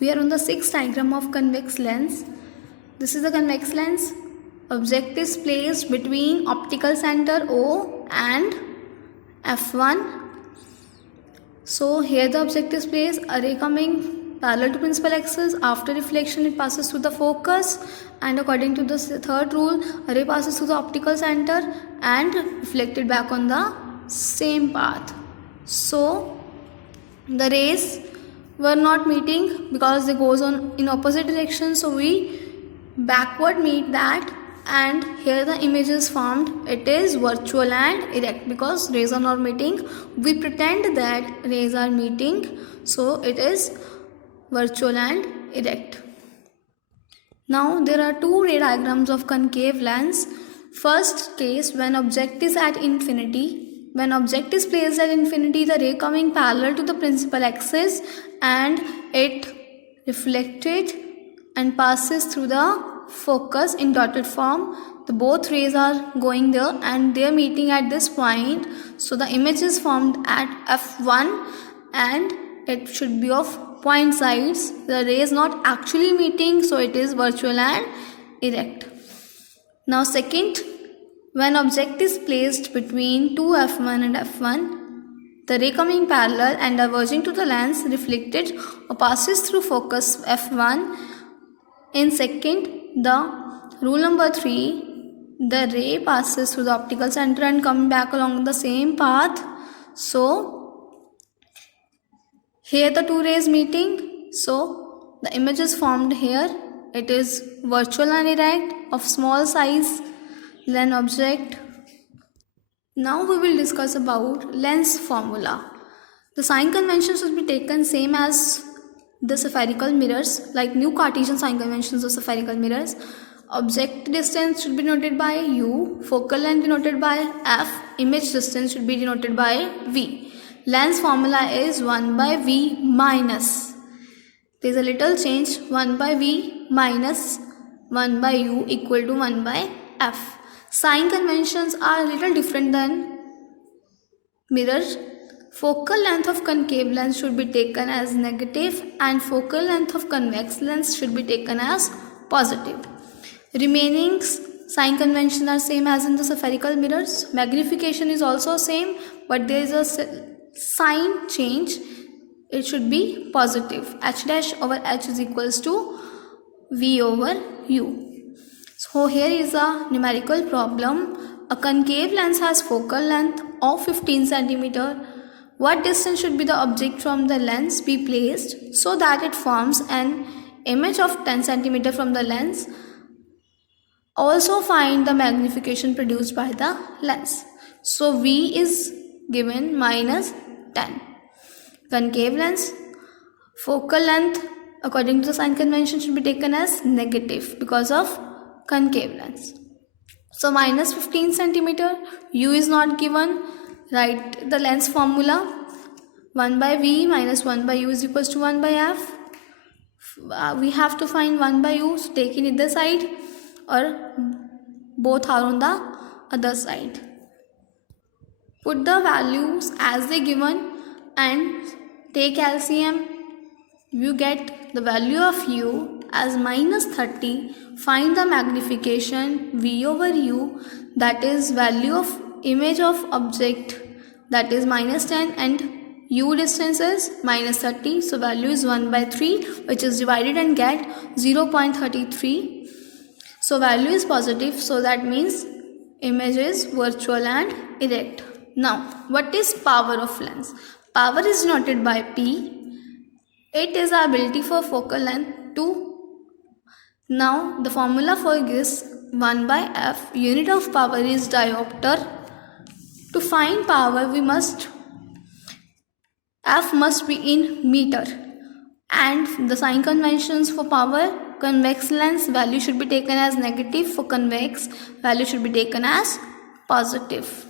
We are on the sixth diagram of convex lens. This is the convex lens. Object is placed between optical center O and F1. So here the object is placed, a ray coming parallel to principal axis. After reflection it passes through the focus, and according to the third rule, a ray passes through the optical center and reflected back on the same path. So the rays were not meeting because they goes on in opposite direction, so we backward meet that, and here the image is formed. It is virtual and erect because rays are not meeting. We pretend that rays are meeting, so it is virtual and erect. Now there are two ray diagrams of concave lens. First case, when object is at infinity. When object is placed at infinity, the ray coming parallel to the principal axis and it reflected and passes through the focus in dotted form. The both rays are going there and they are meeting at this point. So the image is formed at F1 and it should be of point sides. The ray is not actually meeting, so it is virtual and erect. Now second, when object is placed between two F1 and F1, the ray coming parallel and diverging to the lens reflected or passes through focus F1. In second, the rule number 3, the ray passes through the optical center and come back along the same path. So here the two rays meeting, so the image is formed here. It is virtual and erect of small size lens object. Now we will discuss about lens formula. The sign convention should be taken same as the spherical mirrors, like new Cartesian sign conventions of spherical mirrors. Object distance should be denoted by U, focal length denoted by F, image distance should be denoted by V. Lens formula is 1 by V minus. There is a little change, 1 by V minus 1 by U equal to 1 by F. Sign conventions are a little different than mirror. Focal length of concave lens should be taken as negative and focal length of convex lens should be taken as positive. Remaining sign conventions are same as in the spherical mirrors. Magnification is also same, but there is a sign change. It should be positive. H dash over H is equals to V over U. So here is a numerical problem. A concave lens has focal length of 15 cm. What distance should be the object from the lens be placed so that it forms an image of 10 cm from the lens? Also find the magnification produced by the lens. So V is given minus 10. Concave lens, focal length according to the sign convention should be taken as negative because of concave lens. So minus 15 cm, U is not given. Write the lens formula. 1 by V minus 1 by U is equals to 1 by F. We have to find 1 by U, so take in either side or both are on the other side. Put the values as they given and take LCM. You get the value of U as minus 30. Find the magnification V over U, that is value of image of object, that is minus 10, and U distance is minus 30. So value is 1 by 3, which is divided and get 0.33. So value is positive, so that means image is virtual and erect. Now what is power of lens? Power is denoted by P. It is our ability for focal length to. Now the formula for this 1 by F, unit of power is diopter. To find power F must be in meter, and the sign conventions for power, convex lens value should be taken as negative, for convex value should be taken as positive.